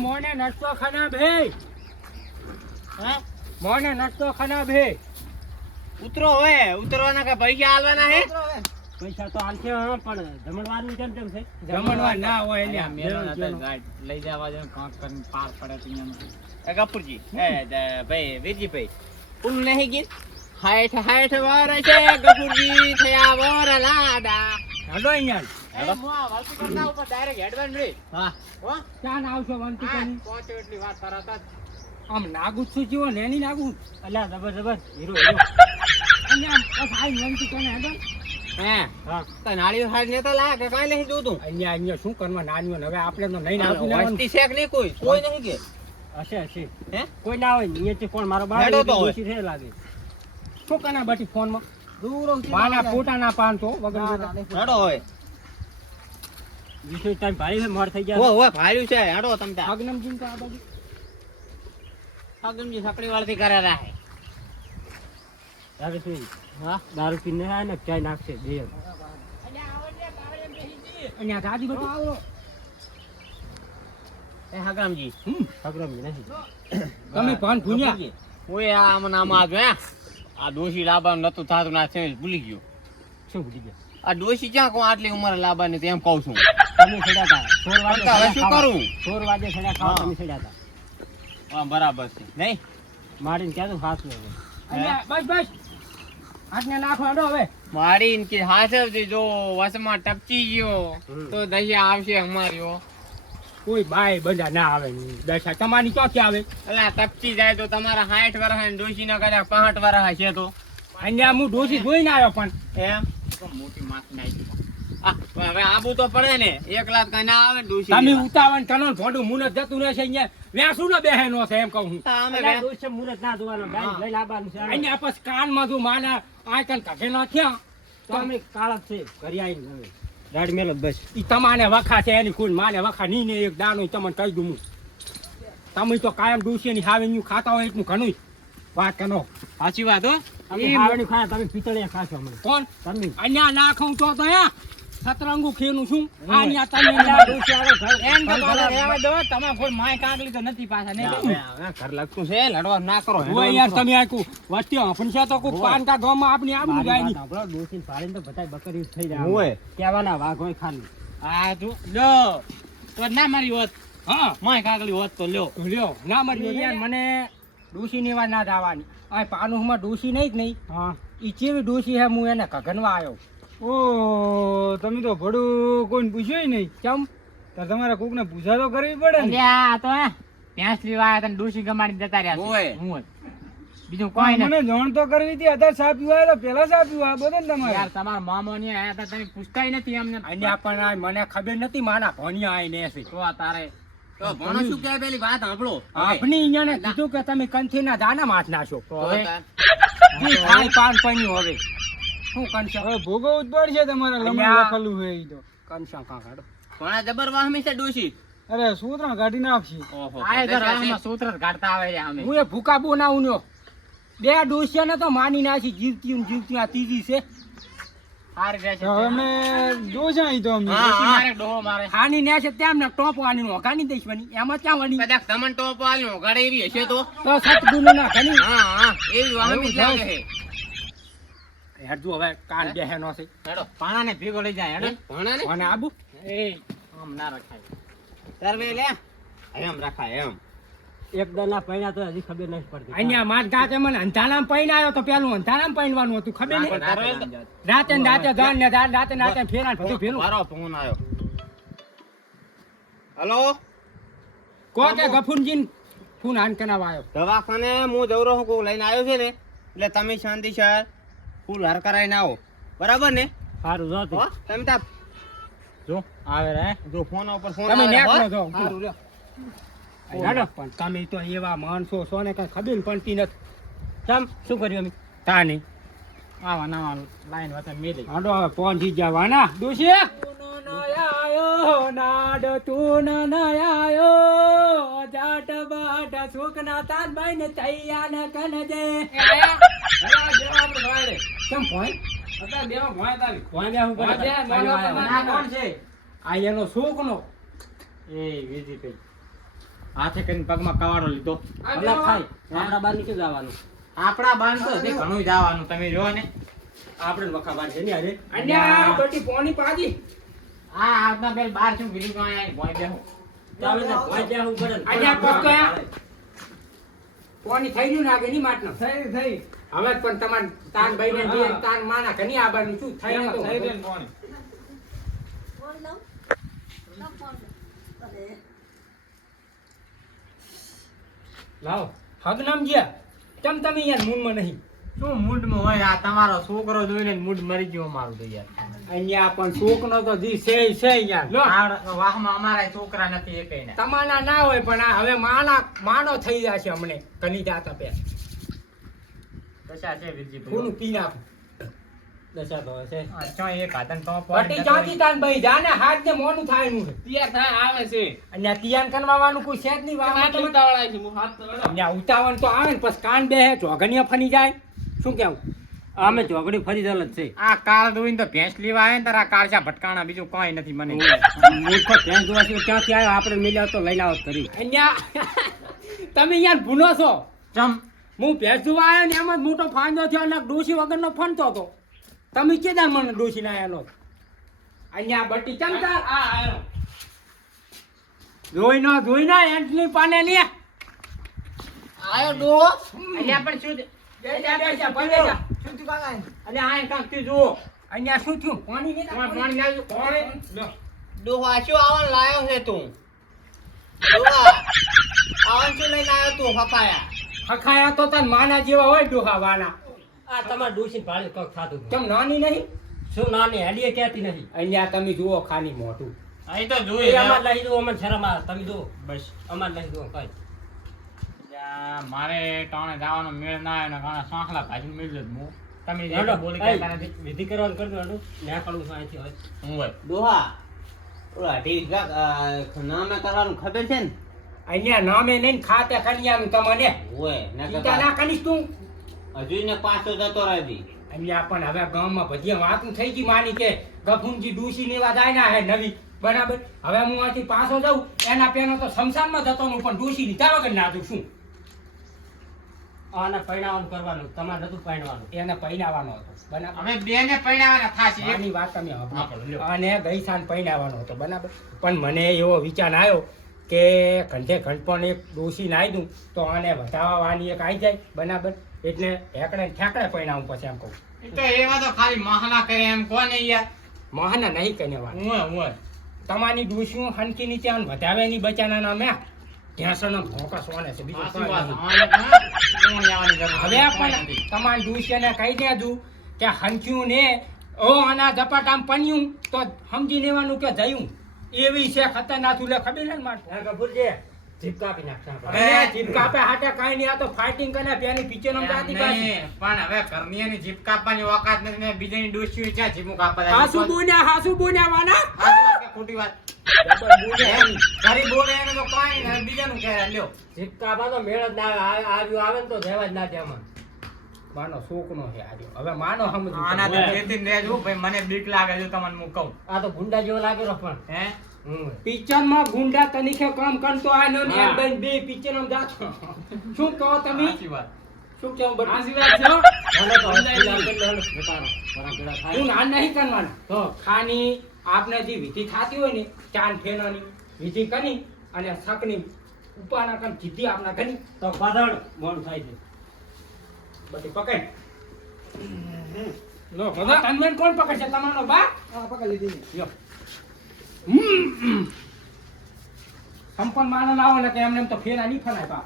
નાસ્તો ખાના ભે. હે? મોને નાસ્તો ખાના ભે. ઉતરો હોય ઉતરવાના કે પૈસા આલવાના હે? પૈસા તો હાલશે હા પણ જમણવારનું કેમ કેમ છે. જમણવાર ના હોય એટલે મેળો ગાડી લઈ જવા દે કાંક કરીને પાર પડે તો દ- ભાઈ વીરજીભાઈ પૂરું નહીં ગીત? હાઠ હાઠ વર છે કપૂરજી થયા વર લાડા હાલો અહીંયા. હાલો. આ વાલતુ કરતા ઉપર ડાયરેક્ટ હેડવાન રે. હા. હો? ક્યાં ના આવશો વંતુ કરી પહોંચો એટલી વાત તરત જ આમ નાગુ છું જીવો ને એની નાગુ? અલ્યા જબર જબર. Hero hero. અને આમ બસ આઈ વંતુ કરીને હેડો? હે? હા. તો નાળીઓ હાડ ને તો લા કાઈ નહીં જોતું અહીંયા અહીંયા શું કરવા નાનીઓ? હવે આપણે તો નહીં વસ્તી નહીં કોઈ? કોઈ નહીં કે? હશે હશે. હે? કોઈ ના હોય અહીંયાથી ફોન મારો હેડો તો છે લાગે. શું કના બાટી ફોનમાં? માના વગર. હોય ટાઈમ થઈ છે હેડો તમ અગ્નમજી તો આ બાજુ. સકડી હવે શું? હા? દારૂ પીને ને ચાય નાખશે બે અહીંયા ગાડી બધું? એ હગમજી હમ અગ્રમજી નહીં. તમે પાન ભૂન્યા ઓય આ મને આમાં આજો હે? આ ડોશી લાવવાનું નતું થાતું ના છે ભૂલી ગયો. શું ભૂલી ગયો? આ ડોશી ક્યાં કોણ આટલી ઉંમરે લાવવાની તેમ કહું છું. તમે હતા સોળ વાગે હવે શું કરું? સોળ વાગે સડ્યા ખાવા. તમે સડ્યા હા બરાબર છે. નહીં? મારીને ક્યાં ફાસ લે બસ બસ. હાથને નાખો હવે. મારી કે હાસવથી જો વસમાં ટપચી ગયો તો દહીંયા આવશે અમારી કોઈ બાય બધા ના આવે દશા તમારી ચોથી આવે? અલા તપસી જાય તો તમારા સાઠ વર્ષ ડોસી ના કદાચ પાંઠ વર્ષ છે તો. અહીંયા હું ડોસી જોઈને આવ્યો પણ. એમ? મોટી માસ નાખી હવે આબુ તો પડે ને. એક લાખ કઈ ના આવે ડોશી તમે ઉતાવળ કનો થોડું મુનત જતું રહેશે અહીંયા. વ્યાસું ને બેહે નો છે એમ કહું હું. મુનત ના જોવાનો. છે. અહીંયા પછી કાનમાં જો માના આ કન કાઢે ના થયા તો અમે કાળક છે ઘરે આવીને હવે. દાઢ મેલો બસ. ઈ તમાને વખા છે એની કોઈ માને વખા નહીં ને એક દાણો તમને કહી દઉં હું. તમે તો કાયમ ડોસી ની હાવે ખાતા હોય એટલું ઘણું વાત કનો સાચી વાત હો. તમે હાવે ખાયા તમે પિતળે ખાશો મને કોણ? તમે. અહીંયા ના ખાઉં તો તો સતરંગુ ખેનું શું? અહીંયા તમે ડોસી એમ તો રહેવા દો તમે કોઈ માય કાગલી તો નથી પાછા નહીં ઘર લાગતું છે લડવા ના કરો હોય યાર તમે આકુ વસ્તી આપણી છે તો કોઈ. પાન કા ગામમાં આપની આમ મારી જાય નહીં. સાંભળો, ડોશીને ફાડીને તો બધાય બકરી થઈ જાય હોય. કેવાના વાઘ હોય ખાલી. આ જો લો. તો ના મારી હોત. હા. માય કાગલી હોત તો લ્યો. લ્યો. ના મળી યાર મને ડોશી ની વાત ના જવાની આ પાનુમાં ડોશી નહીં જ નહીં. હા. ઈ ચેવી ડોશી હે હું એને કગનવા આવ્યો. ઓ તમે તો ભડું કોઈને પૂછ્યું નહીં. કેમ? તો તમારે કોકને પૂછા તો કરવી પડે ને. આ તો ભેંસ લેવા તને ડોશી ગમાડી જતા રહ્યા છે. હોય. હું. બીજું કોઈ મને નથી. જાણ તો કરવી હતી અત્યારે સાપ પીવા તો પેલા સાપ પીવા બધે ને તમારે. યાર તમારા મામો ને આયા હતા તમે પૂછતાય નથી અમને અહીંયા પણ મને ખબર નથી માના ભણ્યા આઈને છે. તો આ તારે તો ભણો શું કહે પેલી વાત સાંભળો. આપણી અહીંયા કીધું કે તમે કંથી ના દાના માથ તો હવે પાન પન્યું હવે. શું કંશા હવે ભોગવવું જ છે તમારા લમણ. લખેલું હોય ઈ તો. કંશા કાં કાઢો? ઘણા જબર વાહમી છે ડોશી. અરે સૂત્રણ કાઢી નાખશે. ઓહો આ ઘર આમાં સૂત્ર કાઢતા આવે છે અમે. હું એ ભૂકા બોનાવું ન્યો. બે ડોસિયાને તો માની નાખી જીવતી ને જીવતી આ ત્રીજી છે. છે ટોપ નો વળી. ઘરે એવી હશે તો? તો ના ઘણી હા હા. એવી વાહમી લાગે છે. હેડજો હવે કાન બેહે નો છે હેડો. પાણાને ભેગો લઈ જાય હેડો. પાણા ને અને આબુ? એ આમ ના રખાય. સર્વે લે. એમ રખાય એમ. એક દના પૈણા તો હજી ખબર નથી પડતી. અહીંયા માર ગાતે મને અંધારામ પૈણ આવ્યો તો પેલું અંધારામ પૈણવાનું હતું ખબર નહીં? રાતે ને રાતે. જાણ ને રાતે રાતે ને રાતે ફેરા બધું ફેરું મારો ફોન આવ્યો. હલો? કો કે ગફુરજી ફોન આન કનાવ આવ્યો. દવાખાને હું જવરો હું કોક લઈને આવ્યો છે ને? એટલે તમે શાંતિ સર ફૂલ હાર કરાઈને આવો. બરાબર ને? સારું જો હો તમે તા જો આવે રે જો ફોન ઉપર ફોન તમે આવે, હો? નો જો. હારું લ્યો. હેડો પણ તમે તો એવા માણસો છો ને કઈ ખબર પડતી નથી. કેમ શું કર્યું અમે? તા નહીં. આવા નવા લાઈન વચ્ચે મેલી. હાડો હવે પહોંચી જવાના દોશી? નાડ તું ન જાટ બાટ સુકના તાર ભાઈ ને તૈયા કનજે કેમ ભોય? ભોય બે હું કરે કોણ છે? આ એનો શોખ નો એ વિધિભાઈ હાથે કરીને પગમાં કવાડો લીધો. ભલા ખાય. આપણા બાર નીકળી જવાનું. આપણા બાર તો હજી ઘણું જવાનું. તમે જો ને. આપણે વખા બાર છે ને અરે અન્યા બટી પોણી પાજી. આ હાથમાં બેલ બાર છું બીજું કાંઈ આઈ ભોંય બેહું. ચાલો ને ભોંય પડે. પોણી થઈ ગયું નાગે ની માટનો. થઈ થઈ. હવે પણ તમાર તાન ભાઈ ને જે તાન માના ઘણી આબાનું શું થઈ ને તો થઈ ગયું કોણ લાવ. હગનામ ગયા. ચમ તમે યાર મૂનમાં નહીં? શું મૂડમાં હોય? આ તમારો છોકરો જોઈને મૂડ મરી ગયો મારું તો યાર. અહીંયા પણ શોકનો તો જી છે છે યાર. વાહમાં અમારા છોકરા નથી એકેય ને તમારા ના હોય પણ આ હવે માના માનો થઈ જશે અમને કની જાતા પે દશા છે વીરજી ખૂનું પી નાખ દશા તો છે અચ્છા એક હાથન તો પટી ચાંદી તાન ભાઈ? જાને હાથ ને મોનું થાયનું તિયા થાય આવે છે. અહીંયા તિયાન કરવાનું કોઈ છે જ નહીં હાથ ઉતાવળાય છે હું હાથ તો અડો. ઉતાવણ તો આવે ને પછી કાન બે ચોગનિયા ફની જાય. શું કેવું? આમે ચોકડી ફરી દલ જ છે. આ કાળ દોઈને તો ભેંસ લેવા આવે ને તારા કાળજા ભટકાણા બીજું કોઈ નથી મને. મૂર્ખો ભેંસ જોવા છે ક્યાંથી આવ્યો? આપણે મિલ્યા તો લઈ લાવો કરી. અહીંયા તમે અહીંયા ભૂલો છો. ચમ? હું ભેંસ જોવા આવ્યો ને એમ જ મોટો ફાંદો થયો અને ડોસી વગરનો ફંડતો હતો. તમે કેદાર મને ડોસી ના આવેલો અહીંયા બટી ચમતા આ આવ્યો જોઈ નો જોઈ ના એન્ટની પાને લે. આયો ડો અહીંયા પણ શું અને આ કાંક તું જુઓ. અહીંયા શું થયું? પાણી નહીં પાણી લાવ્યું પાણી? ડોહા શું આવન લાયો છે તું? આવન શું લઈને આવ્યો તું હકાયા હકાયા તો તન માના જેવા હોય ડોહા આ તમારે ડોસી ભાળી કોક થાતું કેમ નાની નહીં? શું નાની? હેડીએ કહેતી નહીં અહીંયા તમે જુઓ ખાલી મોટું અહીં તો જોઈ અમાર લઈ દો અમને શરમ આ તમે જુઓ. બસ. અમાર લઈ દો કઈ મારે ટાણે જવાનો મેળ ના આવે ને કારણે સાંખલા ભાજી મેળ જ હું. તમે બોલી કહેતા વિધિ કરવાનું કરજો હેડો નેકળું છું અહીંથી હોય હું હોય. ડોહા ઓલા ઢીકા નામે કરવાનું ખબર છે ને? અહીંયા નામે નહીં ખાતે કન્યાનું તમને. હોય ઈટા ના કરીશ તું. હજુ ને પાછો જતો રહેજી અહીંયા પણ હવે ગામમાં બધી વાતું થઈ ગઈ માની કે ગફુનજી ડૂસી લેવા જાય ના હે નવી. બરાબર? હવે હું આથી પાછો જાઉં. એના પેનો તો શમશાનમાં જતો હું પણ ડૂસી લીધા વગર ના દઉં શું? આને પરિણામ કરવાનું તમારે નતું પરિણવાનું. એને પહેરાવાનો હતો. બરાબર? હવે બેને થાશે. એની વાત તમે અને ગઈસાન સાંજ હતો. બરાબર? પણ મને એવો વિચાર આવ્યો કે ઘંટે ઘંટ પણ એક ડોસી નાહી દઉં તો આને વધારવાની એક આવી જાય બરાબર એટલે હેકડે ઠેકડે પહેરાવું પછી એમ કહું તો એવા તો ખાલી મહાના કરે એમ કોને યાર મહાના નહીં હું હોય, હું હોય. તમારી ડોસીઓ હનકી નીચે આમ વધાવે નહીં બચાના નામે ઢેસણ ભોંકા સોને છે બીજું વાત. કોણ હવે. કોઈ પણ. તમારી ડોસીને કહી દેજો કે હંચ્યું ને ઓ આના ઝપાટામાં પન્યું તો સમજી લેવાનું કે જયું એવી છે ખતરનાક ઉલે ખબર ને માર? હા છે. જીપ કાપી નાખશે આપણે. જીપ કાપે હાટે કાંઈ નહીં આ તો ફાઇટિંગ કરે પેલી પિક્ચરમાં જાતી પાછી. પણ હવે ઘરનીઓની જીભ કાપવાની ઓકાત નથી ને બીજાની ડોશીઓ છે જીભું કાપવા હાસુ બોન્યા હાસુ બોન્યા વાના? ખોટી વાત. ઘરે બોલે એને તો કાંઈ હવે બીજાનું કહે લ્યો. જીપ મેળ જ ના આવે આવ્યું આવે ને તો જવા જ ના અમને. માનો શોકનો છે આજે હવે માનો સમજો આના તો જેતી ને જો ભાઈ મને બીક લાગે છે તમને હું કહું. આ તો ગુંડા જેવો લાગેલો પણ. હે? પિક્ચરમાં ગુંડા તરીકે કામ કરતો આનો ને હા. એમ બે પિક્ચરમાં જાતો. શું કહો તમે? સાચી વાત. શું કહો બટ સાચી વાત છે મને તો થાય. હું ના નહીં કરવાનું. તો? ખાની આપને જે વિધિ ખાતી હોય ને ચાંદ ફેરવાની વિધિ કરી અને શકની ઉપાના કન જીધી આપના કરી. તો પાછળ મોડું થાય છે. બધી પકડ. લો તનમેન કોણ પકડશે? તમારો બા હા પકડી લીધી લ્યો. સંપન્ન માનો ના હોય ને કે એમને એમ તો ફેરા નહીં ફરાય બા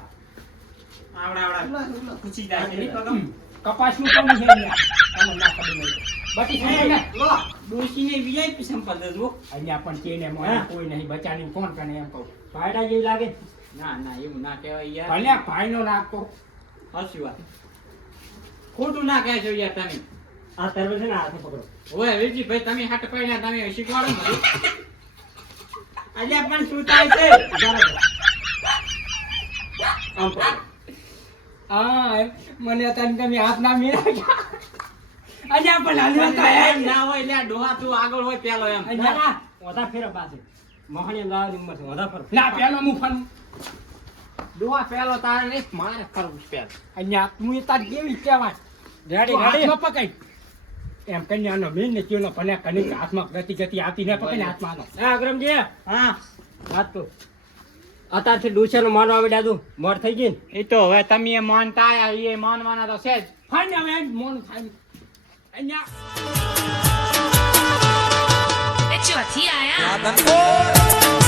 આવડા આવડા. પૂછી જાય છે પગમ? કપાસનું કોણ છે ના ખબર નહીં. બાકી સંપન્ન ને? ડોશીને VIP સંપદ જ હો. અહીંયા પણ મોને હા. કોઈ નહીં. બચાની કોણ કરે એમ કહું. પાયડા જેવી લાગે? ના ના એવું ના કહેવાય યાર. ભલે ભાઈનો નાખતો હશી વાત. ખોટું ના કહેશો યાર તમે. આ તરવે છે ને હાથે પકડો. ઓય વીરજી ભાઈ તમે હાટ પડ્યા તમે શીખવાડો ને આજે પણ શું થાય છે? આમ મને તમે હાથ ના મેળવ્યા. પણ તો એમ. ના હોય એટલે ડોહા તું આગળ હોય પેલો એમ. વધારે ફેરો પાસે મોહણી લાવવાની ઉંમર છે. વધારે ફેરો. ના પેલો ડોહા પેલો તારે નહીં મારે કરવું પેલો. અહીંયા તું એ તાર કેવી કહેવાય રેડી રેડી. પકડ. એમ કહીને આનો મેલ ને ચીલો ભલે કનિક હાથમાં ગતિ ગતિ આપી ને હાથમાં આનો. હા અગ્રમજી. હા. વાત તો. અત્યારથી ડુસેનું માનવા માંડ્યા તું મોર થઈ ગઈ ને. એ તો હવે તમે એ માનતા આયા એ માનવાના તો છે જ. ફાઈન હવે મોન થાય. અહીંયા. એ ચોથી આયા.